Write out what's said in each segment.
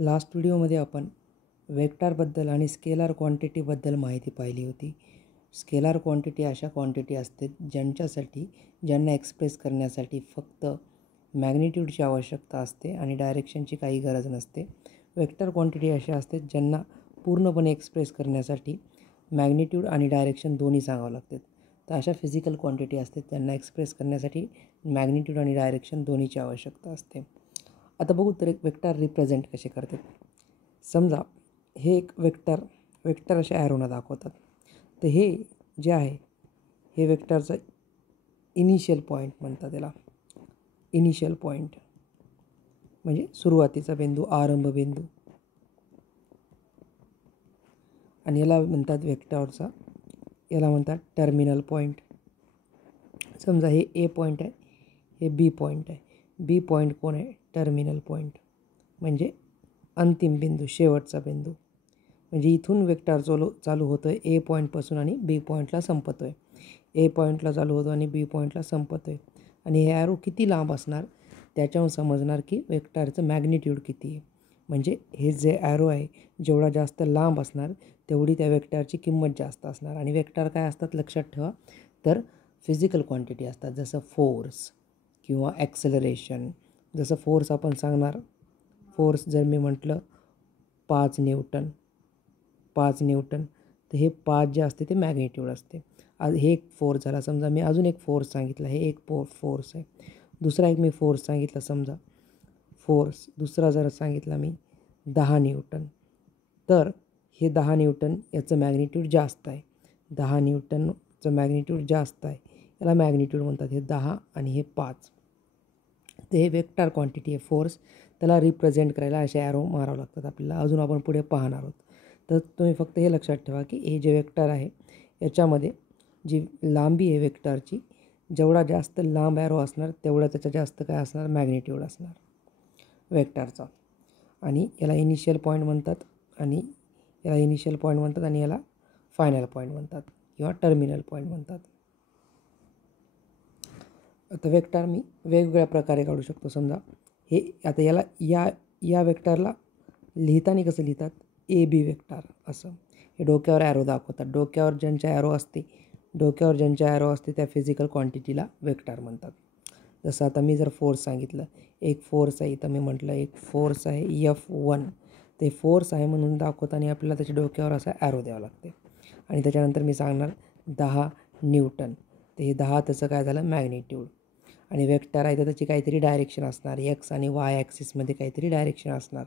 Last व्हिडिओमध्ये आपण वेक्टरबद्दल आणि स्केलार क्वांटिटीबद्दल माहिती पाहिली होती. स्केलार क्वांटिटी अशा क्वांटिटी असते ज्यांना एक्सप्रेस करण्यासाठी फक्त मॅग्निट्यूडची आवश्यकता असते आणि डायरेक्शनची काही गरज नसते. वेक्टर क्वांटिटी अशा असतात ज्यांना पूर्णपणे एक्सप्रेस करण्यासाठी मॅग्निट्यूड आणि डायरेक्शन दोन्ही सांगावं लागतात. तर अशा फिजिकल क्वांटिटी असतात त्यांना एक्सप्रेस करण्यासाठी मॅग्निट्यूड आणि डायरेक्शन दोन्हीची आवश्यकता असते. आता बघू तर एक वेक्टर रिप्रेझेंट कसे करतात. समजा हे एक वेक्टर अशा ॲरोना दाखवतात. तर हे जे आहे हे वेक्टरचं इनिशियल पॉईंट म्हणतात. त्याला इनिशियल पॉईंट म्हणजे सुरुवातीचा बिंदू, आरंभ बिंदू. आणि याला म्हणतात वेक्टरचा याला म्हणतात टर्मिनल पॉईंट. समजा हे ए पॉईंट आहे, हे बी पॉईंट आहे. बी पॉईंट कोण आहे? टर्मिनल पॉईंट म्हणजे अंतिम बिंदू, शेवटचा बिंदू. म्हणजे इथून वेक्टर चालू होतं आहे ए पॉईंटपासून आणि बी पॉईंटला संपतो आहे. ए पॉईंटला चालू होतो आणि बी पॉईंटला संपतो आहे. आणि हे ॲरो किती लांब असणार त्याच्यावरून समजणार की वेक्टरचं मॅग्निट्यूड किती आहे. म्हणजे हे जे ॲरो आहे जेवढा जास्त लांब असणार तेवढी त्या वेक्टरची किंमत जास्त असणार. आणि वेक्टर काय असतात लक्षात ठेवा, तर फिजिकल क्वांटिटी असतात. जसं फोर्स किंवा ॲक्सेलरेशन. जसं फोर्स आपण सांगणार, फोर्स जर मी म्हटलं 5 न्यूटन तर हे 5 जे असते ते मॅग्निट्यूड असते. आज हे एक फोर्स झाला. समजा मी अजून एक फोर्स सांगितला, हे एक फोर्स आहे. दुसरा एक मी फोर्स सांगितला, समजा फोर्स दुसरा जर सांगितला मी 10 न्यूटन, तर हे 10 न्यूटन याचं मॅग्निट्यूड जास्त आहे. 10 न्यूटनचं मॅग्निट्यूड जास्त आहे, याला मॅग्निट्यूड म्हणतात. हे 10 आणि हे 5. तर हे वेक्टर क्वांटिटी आहे फोर्स. त्याला रिप्रेझेंट करायला असे ॲरो मारावं लागतात आपल्याला. अजून आपण पुढे पाहणार आहोत. तर तुम्ही फक्त हे लक्षात ठेवा की हे जे वेक्टर आहे याच्यामध्ये जी लांबी आहे वेक्टरची, जेवढा जास्त लांब ॲरो असणार तेवढा त्याचा जास्त काय असणार, मॅग्निट्यूड असणार वेक्टरचा. आणि याला इनिशियल पॉईंट म्हणतात आणि याला फायनल पॉईंट म्हणतात किंवा टर्मिनल पॉईंट म्हणतात. आता वेक्टर मी वेगवेगळ्या प्रकारे काढू शकतो. समजा हे आता याला या वेक्टरला लिहिताना कसं लिहितात, ए बी वेक्टर असं. हे डोक्यावर ॲरो दाखवतात. डोक्यावर ज्यांच्या ॲरो असते त्या फिजिकल क्वांटिटीला वेक्टर म्हणतात. जसं आता मी जर फोर्स सांगितलं, एक फोर्स आहे, इथं मी म्हटलं एक फोर्स आहे F1. ते फोर्स आहे म्हणून दाखवताना आपल्याला त्याच्या डोक्यावर असा ॲरो द्यावा लागते. आणि त्याच्यानंतर मी सांगणार 10 न्यूटन. तर हे 10 त्याचं काय झालं, मॅग्निट्यूड. आणि वेक्टर आहे तर त्याची काहीतरी डायरेक्शन असणार, एक्स आणि वाय ॲक्सिसमध्ये काहीतरी डायरेक्शन असणार,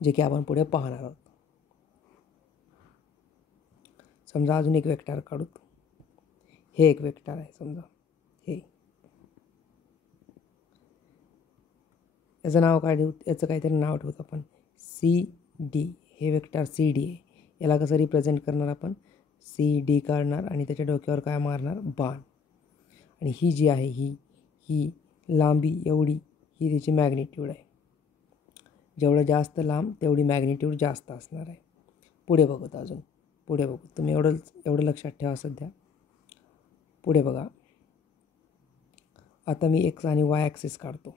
जे की आपण पुढे पाहणार आहोत. समजा अजून एक वेक्टर काढू. हे एक वेक्टर आहे. समजा हे, याचं नाव काय देऊ, याचं काहीतरी नाव ठेवतो आपण CD. हे वेक्टर CD आहे. याला कसं रिप्रेझेंट करणार आपण, CD काढणार आणि त्याच्या डोक्यावर काय मारणार, बाण. आणि ही जी आहे ही लांबी एवढी, ही त्याची मॅग्निट्यूड आहे. जेवढं जास्त लांब तेवढी मॅग्निट्यूड जास्त असणार आहे. पुढे बघू. तुम्ही एवढं लक्षात ठेवा सध्या. पुढे बघा. आता मी एक्स आणि वाय ॲक्सिस काढतो.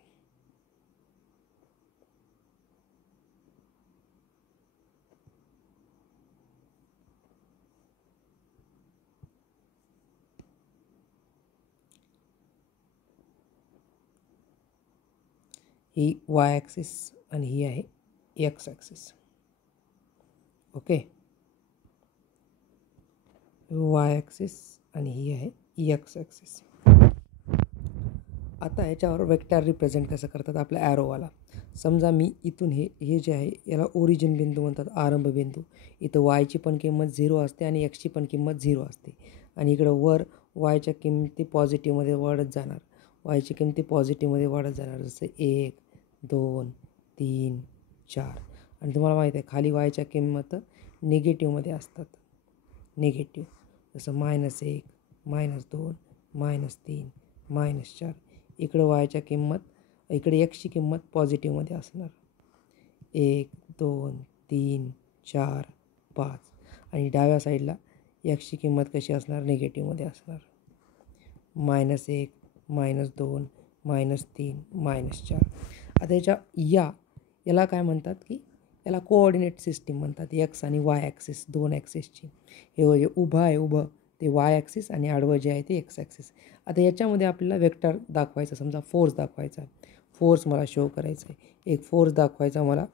ही वाय ॲक्सिस आणि ही आहे x axis. Okay, Y axis आणि ही आहे एक्स ॲक्सिस. आता ह्याच्यावर वेक्टर रिप्रेझेंट कसं करतात आपल्या ॲरोवाला. समजा मी इथून हे जे आहे याला ओरिजिन बिंदू म्हणतात, आरंभ बिंदू. इथं वायची पण किंमत 0 असते आणि एक्सची पण किंमत 0 असते. आणि इकडं वर वायच्या किमती पॉझिटिव्हमध्ये वाढत जाणार, जसं 1 2 3 4. आणि तुम्हाला माहीत आहे खाली वायच्या किंमत निगेटिव्हमध्ये असतात, जसं -1 -2 -3 -4. इकडं वायच्या किंमत, इकडे एक्सची किंमत पॉझिटिव्हमध्ये असणार, 1 2 3 4 5. आणि डाव्या साईडला एक्सची किंमत कशी असणार, निगेटिव्हमध्ये असणार, -1 -2 -3 -4. आता याला काय म्हणतात की याला कोऑर्डिनेट सिस्टीम म्हणतात. एक्स आणि वाय ॲक्सिस, दोन ॲक्सिसची. हे जे उभं आहे उभं ते वाय ॲक्सिस आणि आडवं जे आहे ते एक्स ॲक्सिस. आता याच्यामध्ये आपल्याला वेक्टर दाखवायचा, समजा फोर्स दाखवायचा आहे. फोर्स मला शो करायचा आहे. एक फोर्स दाखवायचा मला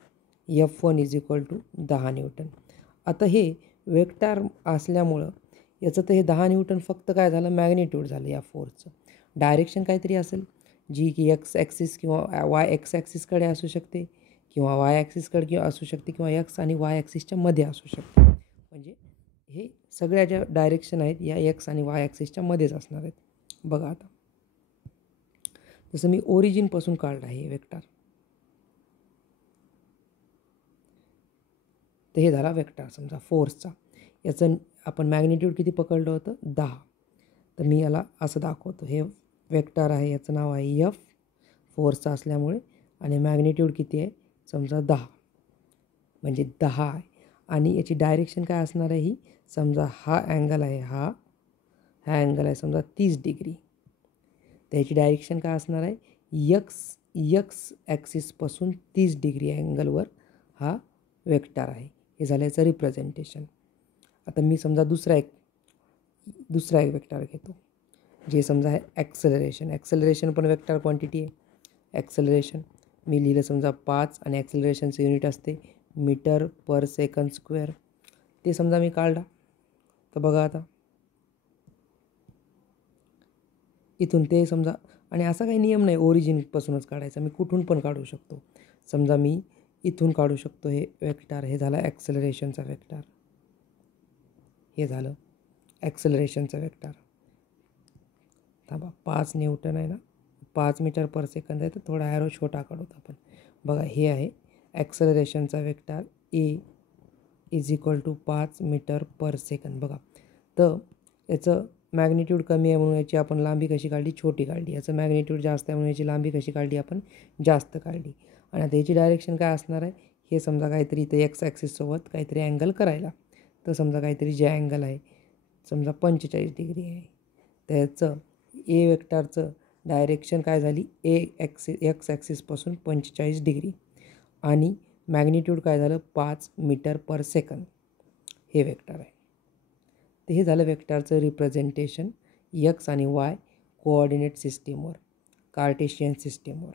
F1 = 10 न्यूटन. आता हे वेक्टर असल्यामुळं याचं तर हे 10 न्यूटन फक्त काय झालं, मॅग्निट्यूड झालं या फोर्सचं. डायरेक्शन काहीतरी असेल जी की एक्स ॲक्सिस किंवा वाय एक्स ॲक्सिसकडे असू शकते किंवा वाय ॲक्सिसकडे किंवा असू शकते किंवा एक्स आणि वाय ॲक्सिसच्या मध्ये असू शकते. म्हणजे हे सगळ्या ज्या डायरेक्शन आहेत या एक्स आणि वाय ॲक्सिसच्या मध्येच असणार आहेत. बघा आता जसं मी ओरिजिनपासून काढलं आहे वेक्टर, तर हे झाला वेक्टर समजा फोर्सचा. याचं आपण मॅग्निट्यूड किती पकडलं होतं, 10. तर मी याला असं दाखवतो, हे वेक्टर आहे, याचं नाव आहे एफ, फोर्सचा असल्यामुळे, आणि मॅग्निट्यूड किती आहे समजा 10, म्हणजे 10 आहे. आणि याची डायरेक्शन काय असणार आहे, ही समजा हा अँगल आहे, हा अँगल आहे समजा 30 डिग्री. त्याची डायरेक्शन काय असणार आहे, एक्स ॲक्सिसपासून 30 डिग्री अँगलवर हा वेक्टर आहे. हे झालं याचं रिप्रेझेंटेशन. आता मी समजा दुसरा एक वेक्टर घेतो, जे समजा आहे ॲक्सेलरेशन. ॲक्सेलरेशन पण वेक्टर क्वांटिटी आहे. ॲक्सेलरेशन मी लिहिलं समजा 5 आणि ॲक्सेलरेशनचं युनिट असते मीटर पर सेकंड स्क्वेअर. ते समजा मी काढला, तर बघा आता इथून ते समजा, आणि असा काही नियम नाही ओरिजिनपासूनच काढायचा, मी कुठून पण काढू शकतो. समजा मी इथून काढू शकतो हे वेक्टर. हे झालं ॲक्सेलरेशनचा वेक्टर, हे झालं ॲक्सेलरेशनचा वेक्टर. थांबा, 5 न्यूटन आहे ना, 5 मीटर पर सेकंद आहे, तर थोडा ॲरो छोटा काढूत आपण. बघा हे आहे ॲक्सेलरेशनचा वेक्टर ए = 5 मीटर पर सेकंद. बघा तर याचं मॅग्निट्यूड कमी आहे म्हणून याची आपण लांबी कशी काढली, छोटी काढली. याचं मॅग्निट्यूड जास्त आहे म्हणून याची लांबी कशी काढली आपण, जास्त काढली. आणि आता याची डायरेक्शन काय असणार आहे, हे समजा काहीतरी इथं एक्स ॲक्सिससोबत काहीतरी अँगल करायला, तर समजा काहीतरी जे अँगल आहे समजा 45 डिग्री आहे, तर याचं ए वेक्टरचं डायरेक्शन काय झाली, एक्स ॲक्सिसपासून 45 डिग्री, आणि मॅग्निट्यूड काय झालं 5 मीटर पर सेकंद. हे वेक्टर आहे. तर हे झालं वेक्टरचं रिप्रेझेंटेशन एक्स आणि वाय कोऑर्डिनेट सिस्टीमवर, कार्टेशियन सिस्टीमवर.